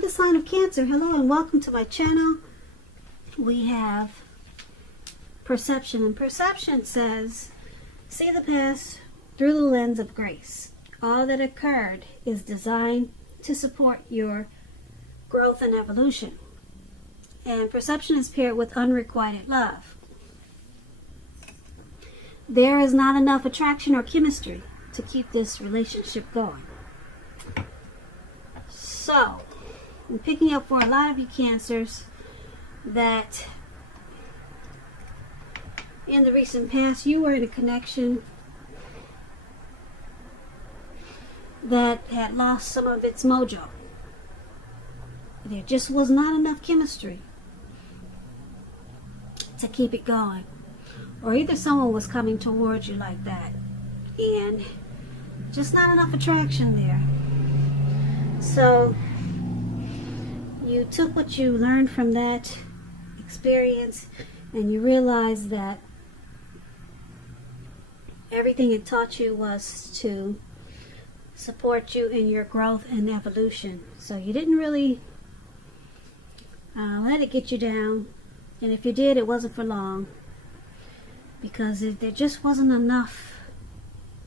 the sign of Cancer, hello and welcome to my channel. We have perception, and perception says, see the past through the lens of grace. All that occurred is designed to support your growth and evolution. And perception is paired with unrequited love. There is not enough attraction or chemistry to keep this relationship going. So, I'm picking up for a lot of you Cancers that in the recent past you were in a connection that had lost some of its mojo. There just was not enough chemistry to keep it going. Or either someone was coming towards you like that and just not enough attraction there. So you took what you learned from that experience and you realized that everything it taught you was to support you in your growth and evolution. So you didn't really let it get you down, and if you did, it wasn't for long, because there just wasn't enough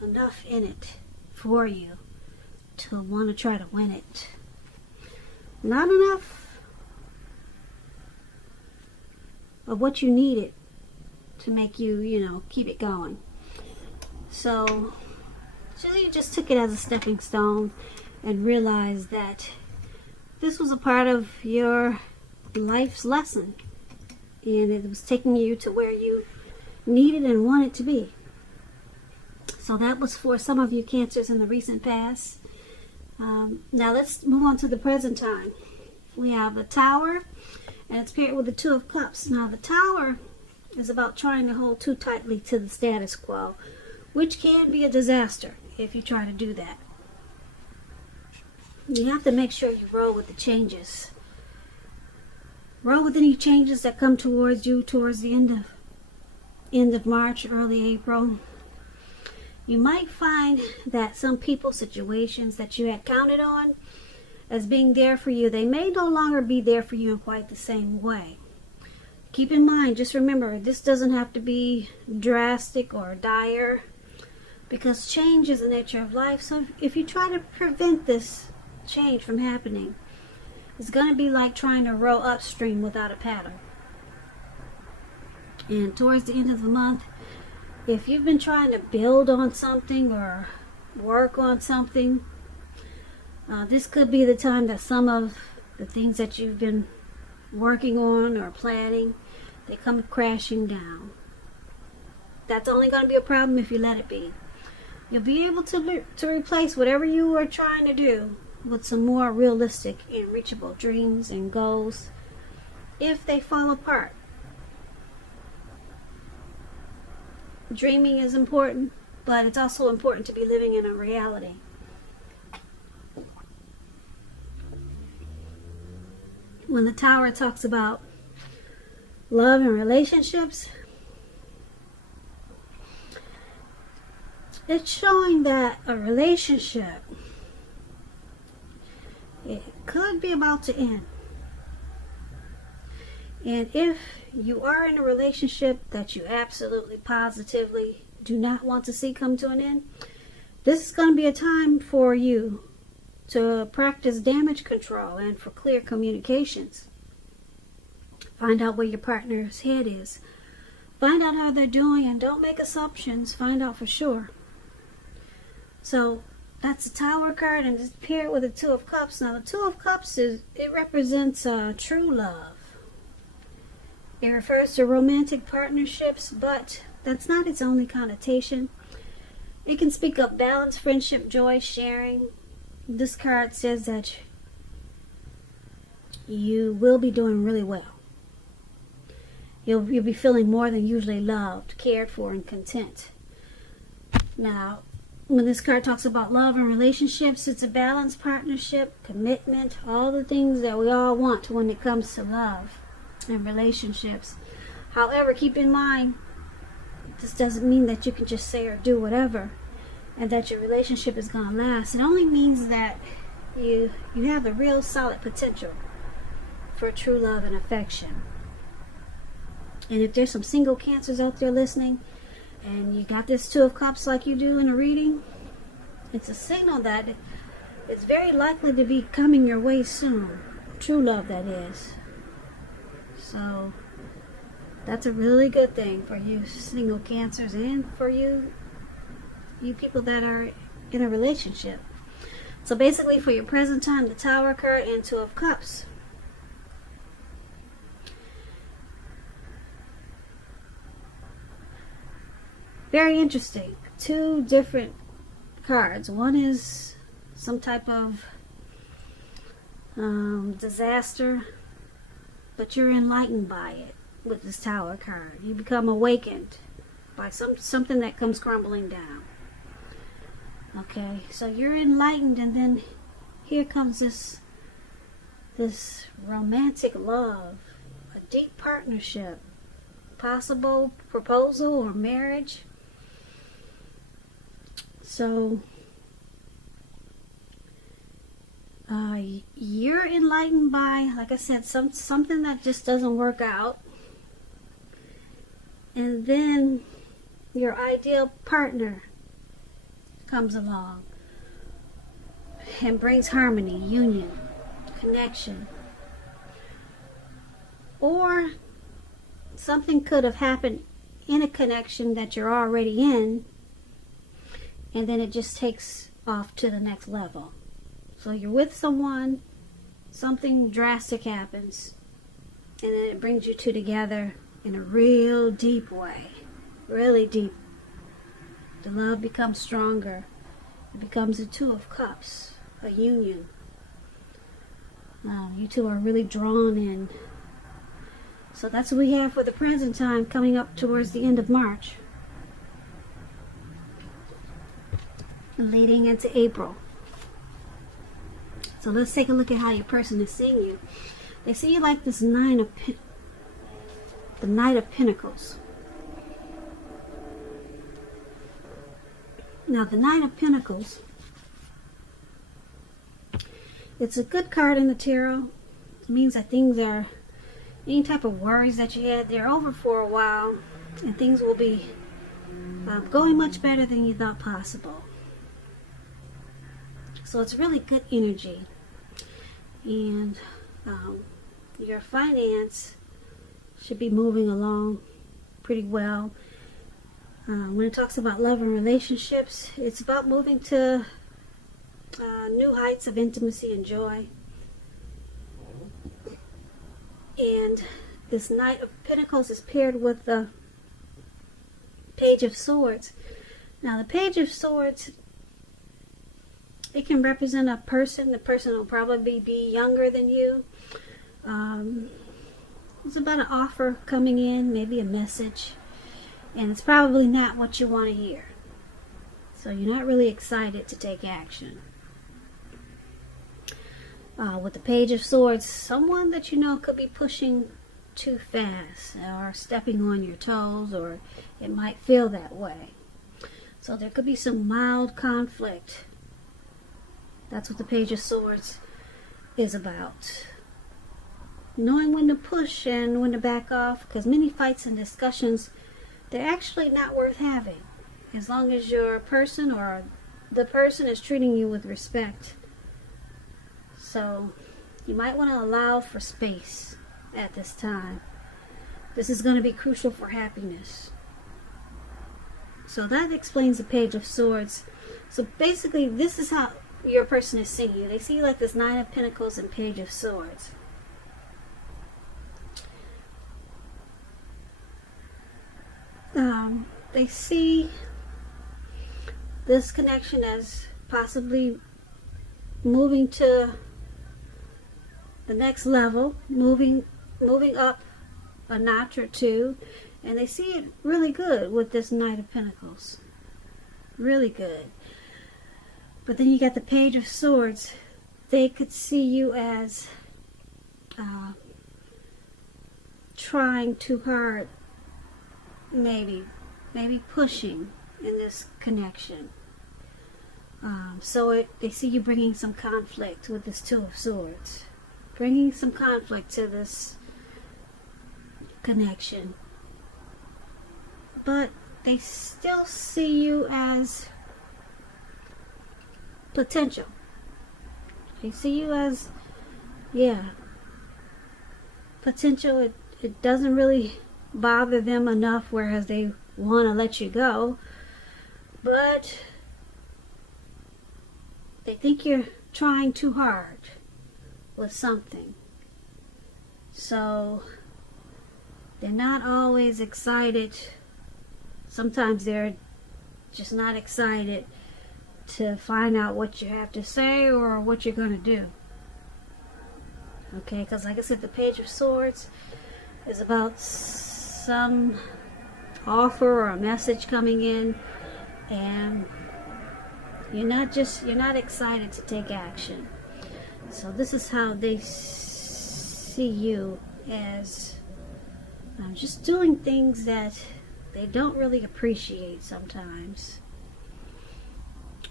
in it for you to want to try to win it. Not enough of what you needed to make you, keep it going. So you just took it as a stepping stone and realized that this was a part of your life's lesson, and it was taking you to where you needed and wanted to be. So that was for some of you Cancers in the recent past. Now let's move on to the present time. We have the Tower, and it's paired with the Two of Cups. Now the Tower is about trying to hold too tightly to the status quo, which can be a disaster if you try to do that. You have to make sure you roll with the changes. Roll with any changes that come towards you towards the end of March, early April. You might find that some people, situations that you had counted on as being there for you, they may no longer be there for you in quite the same way. Keep in mind, just remember, this doesn't have to be drastic or dire, because change is the nature of life. So if you try to prevent this change from happening, it's going to be like trying to row upstream without a paddle. And towards the end of the month, if you've been trying to build on something or work on something, this could be the time that some of the things that you've been working on or planning, they come crashing down. That's only going to be a problem if you let it be. You'll be able to replace whatever you are trying to do with some more realistic and reachable dreams and goals if they fall apart. Dreaming is important, but it's also important to be living in a reality. When the Tower talks about love and relationships, it's showing that a relationship, it could be about to end. And if you are in a relationship that you absolutely positively do not want to see come to an end, this is going to be a time for you to practice damage control and for clear communications. Find out where your partner's head is. Find out how they're doing, and don't make assumptions. Find out for sure. So that's the Tower card, and it's paired with the Two of Cups. Now the Two of Cups it represents true love. It refers to romantic partnerships, but that's not its only connotation. It can speak of balance, friendship, joy, sharing. This card says that you will be doing really well. You'll be feeling more than usually loved, cared for, and content. Now, when this card talks about love and relationships, it's a balanced partnership, commitment, all the things that we all want when it comes to love and relationships. However, keep in mind, this doesn't mean that you can just say or do whatever and that your relationship is going to last. It only means that You have a real solid potential for true love and affection. And if there's some single Cancers out there listening, and you got this Two of Cups like you do in a reading, it's a signal that it's very likely to be coming your way soon. True love, that is. So that's a really good thing for you single Cancers, and for you people that are in a relationship. So basically, for your present time, the Tower card and Two of Cups. Very interesting. Two different cards. One is some type of disaster, but you're enlightened by it with this Tower card. You become awakened by something that comes crumbling down. Okay, so you're enlightened, and then here comes this romantic love, a deep partnership, possible proposal or marriage. So you're enlightened by, like I said, something that just doesn't work out, and then your ideal partner comes along and brings harmony, union, connection. Or something could have happened in a connection that you're already in, and then it just takes off to the next level. So you're with someone, something drastic happens, and then it brings you two together in a real deep way. Really deep. The love becomes stronger. It becomes a Two of Cups, a union. You two are really drawn in. So that's what we have for the present time, coming up towards the end of March, leading into April. So let's take a look at how your person is seeing you. They see you like this the Knight of Pentacles. Now, the Knight of Pentacles, it's a good card in the tarot. It means that things are, any type of worries that you had, they're over for a while, and things will be going much better than you thought possible. So it's really good energy. And your finance should be moving along pretty well. When it talks about love and relationships, it's about moving to new heights of intimacy and joy. And this Knight of Pentacles is paired with the Page of Swords. Now, the Page of Swords, it can represent a person. The person will probably be younger than you. It's about an offer coming in, maybe a message. And it's probably not what you want to hear. So you're not really excited to take action. With the Page of Swords, someone that you know could be pushing too fast or stepping on your toes, or it might feel that way. So there could be some mild conflict. That's what the Page of Swords is about. Knowing when to push and when to back off, because many fights and discussions, they're actually not worth having, as long as your person or the person is treating you with respect. So you might want to allow for space at this time. This is going to be crucial for happiness. So that explains the Page of Swords. So basically, this is how your person is seeing you. They see you like this Nine of Pentacles and Page of Swords. They see this connection as possibly moving to the next level, moving up a notch or two, and they see it really good with this Knight of Pentacles. Really good. But then you got the Page of Swords. They could see you as trying too hard, maybe pushing in this connection. They see you bringing some conflict with this Two of Swords. Bringing some conflict to this connection. But they still see you as potential. They see you as, potential. It doesn't really bother them enough, whereas they want to let you go. But they think you're trying too hard with something. So they're not always excited. Sometimes they're just not excited to find out what you have to say or what you're going to do. Okay, because like I said, the Page of Swords is about some offer or a message coming in, and you're not excited to take action. So this is how they see you, as just doing things that they don't really appreciate sometimes.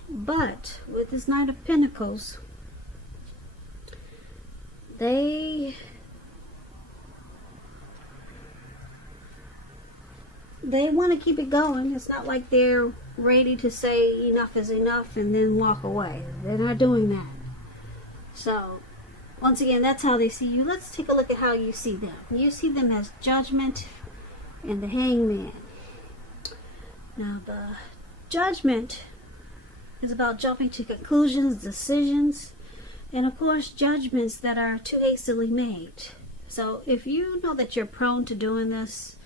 But with this Knight of Pentacles, they want to keep it going. It's not like they're ready to say enough is enough and then walk away. They're not doing that. So once again, that's how they see you. Let's take a look at how you see them. You see them as Judgment and the Hangman. Now the Judgment is about jumping to conclusions, decisions, and of course judgments that are too hastily made. So if you know that you're prone to doing this,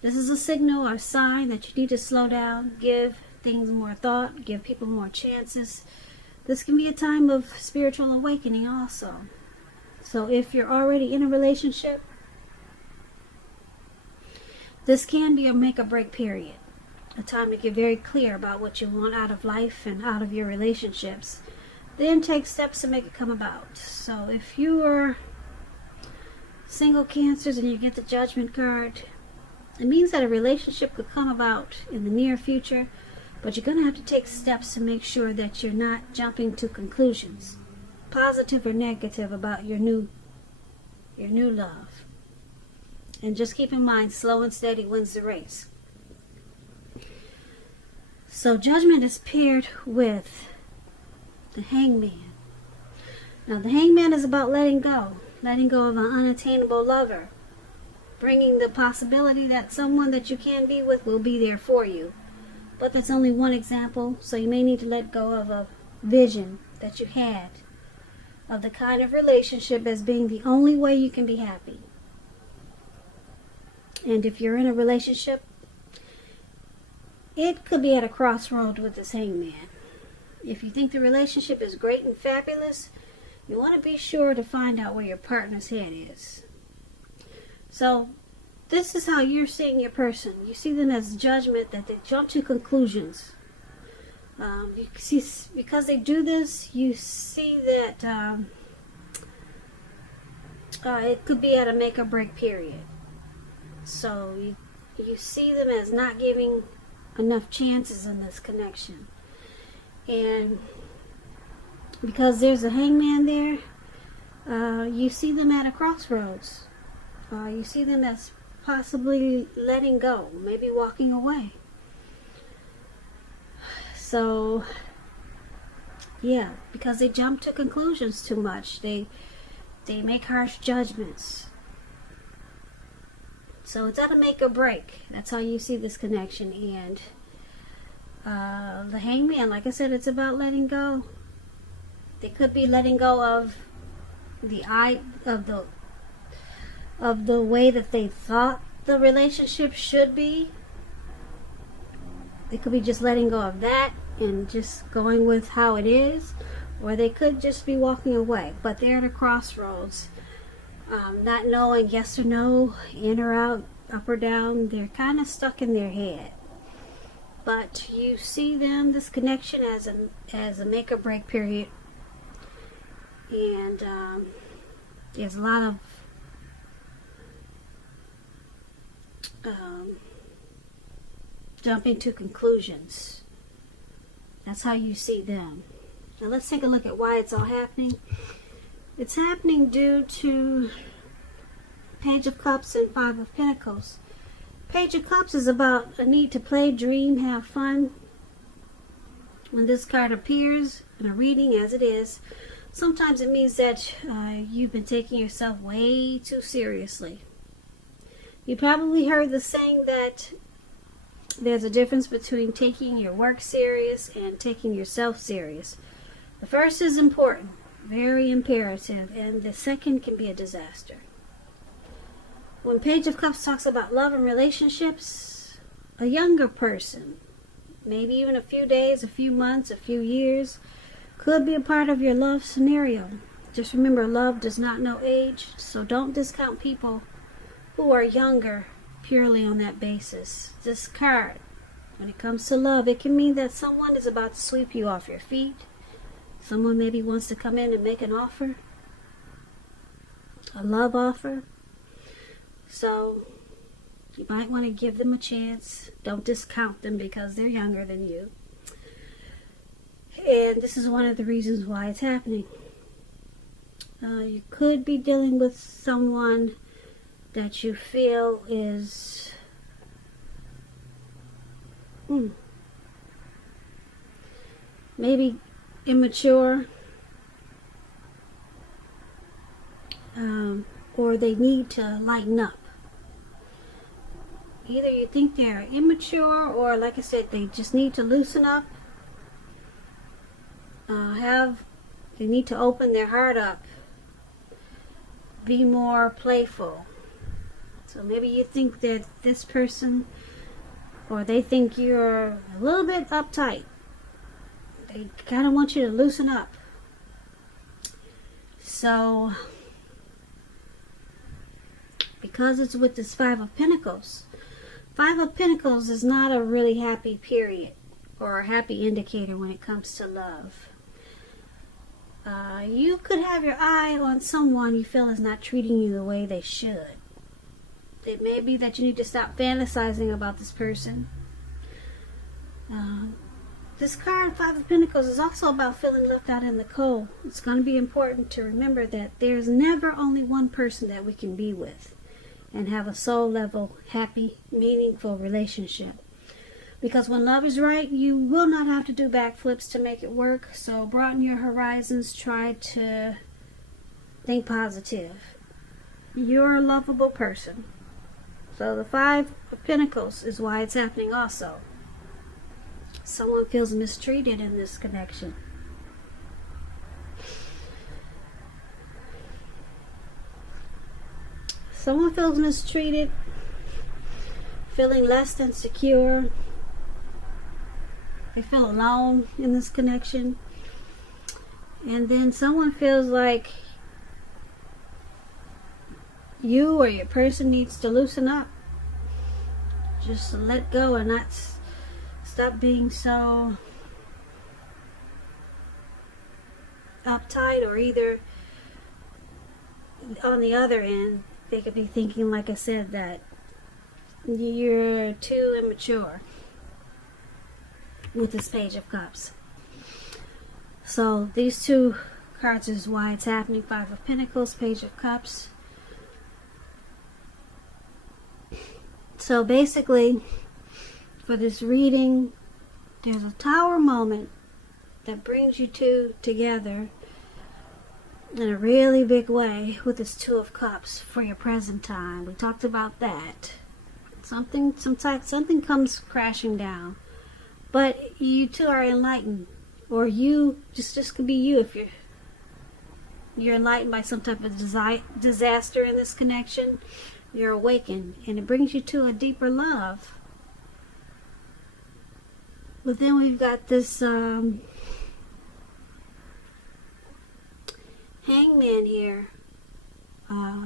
this is a signal or a sign that you need to slow down, give things more thought, give people more chances. This can be a time of spiritual awakening also. So if you're already in a relationship, this can be a make or break period. A time to get very clear about what you want out of life and out of your relationships. Then take steps to make it come about. So if you are single Cancers and you get the Judgment card, it means that a relationship could come about in the near future, but you're going to have to take steps to make sure that you're not jumping to conclusions, positive or negative, about your new love. And just keep in mind, slow and steady wins the race. So Judgment is paired with the Hangman. Now the Hangman is about letting go of an unattainable lover, bringing the possibility that someone that you can be with will be there for you. But that's only one example, so you may need to let go of a vision that you had of the kind of relationship as being the only way you can be happy. And if you're in a relationship, it could be at a crossroad with this Hangman. If you think the relationship is great and fabulous, you want to be sure to find out where your partner's head is. So this is how you're seeing your person. You see them as Judgment, that they jump to conclusions. You see, because they do this, you see that it could be at a make or break period. So you see them as not giving enough chances in this connection. And because there's a Hangman there, you see them at a crossroads. You see them as possibly letting go, maybe walking away. So, yeah, because they jump to conclusions too much. They make harsh judgments. So it's at a make or break. That's how you see this connection. And the Hangman, like I said, it's about letting go. They could be letting go of the way that they thought the relationship should be. They could be just letting go of that and just going with how it is, or they could just be walking away. But they're at a crossroads, not knowing yes or no, in or out, up or down. They're kind of stuck in their head. But you see them, this connection, as a make or break period. And there's a lot of jumping to conclusions That's how you see them. Now let's take a look at why it's all happening. It's happening due to Page of Cups and Five of Pentacles. Page of Cups is about a need to play, dream, have fun. When this card appears in a reading, as it is, sometimes it means that you've been taking yourself way too seriously. You probably heard the saying that there's a difference between taking your work serious and taking yourself serious. The first is important, very imperative, and the second can be a disaster. When Page of Cups talks about love and relationships, a younger person, maybe even a few days, a few months, a few years, could be a part of your love scenario. Just remember, love does not know age, so don't discount people who are younger purely on that basis. This card, when it comes to love, it can mean that someone is about to sweep you off your feet. Someone maybe wants to come in and make an offer, a love offer. So you might want to give them a chance. Don't discount them because they're younger than you. And this is one of the reasons why it's happening. You could be dealing with someone that you feel is maybe immature, or they need to lighten up. Either you think they're immature, or like I said, they just need to loosen up. They need to open their heart up, be more playful. So maybe you think that this person, or they think you're a little bit uptight. They kind of want you to loosen up. So, because it's with this Five of Pentacles, Five of Pentacles is not a really happy period or a happy indicator when it comes to love. You could have your eye on someone you feel is not treating you the way they should. It may be that you need to stop fantasizing about this person. This card, Five of Pentacles, is also about feeling left out in the cold. It's going to be important to remember that there's never only one person that we can be with and have a soul level, happy, meaningful relationship. Because when love is right, you will not have to do backflips to make it work. So broaden your horizons. Try to think positive. You're a lovable person. So the Five of Pentacles is why it's happening also. Someone feels mistreated in this connection. Someone feels mistreated, feeling less than secure. They feel alone in this connection. And then someone feels like you or your person needs to loosen up. Just let go and not stop being so uptight, or either on the other end, they could be thinking, like I said, that you're too immature with this Page of Cups. So these two cards is why it's happening. Five of Pentacles, Page of Cups. So basically, for this reading, there's a tower moment that brings you two together in a really big way with this Two of Cups for your present time. We talked about that. Something comes crashing down. But you two are enlightened. Or you, just could be you if you're enlightened by some type of disaster in this connection. You're awakened, and it brings you to a deeper love. But then we've got this hangman here.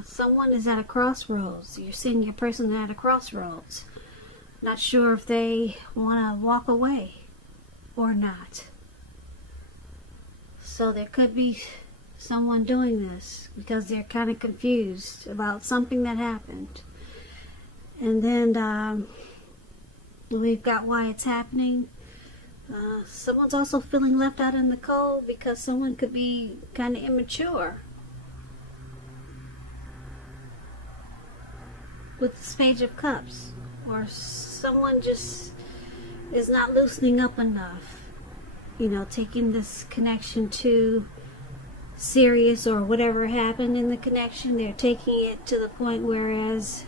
Someone is at a crossroads. You're seeing your person at a crossroads. Not sure if they want to walk away or not. So there could be someone doing this because they're kind of confused about something that happened. And then we've got why it's happening. Someone's also feeling left out in the cold because someone could be kind of immature. With this Page of Cups. Or someone just is not loosening up enough. You know, taking this connection too serious, or whatever happened in the connection, they're taking it to the point whereas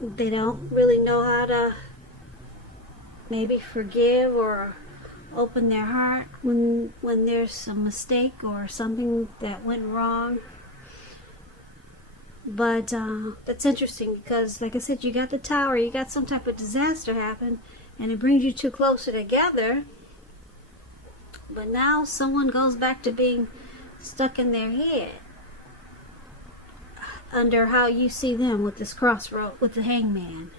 they don't really know how to maybe forgive or open their heart when there's some mistake or something that went wrong. But that's interesting because, like I said, you got the Tower, you got some type of disaster happen, and it brings you two closer together. But now someone goes back to being stuck in their head under how you see them with this crossroad, with the Hangman.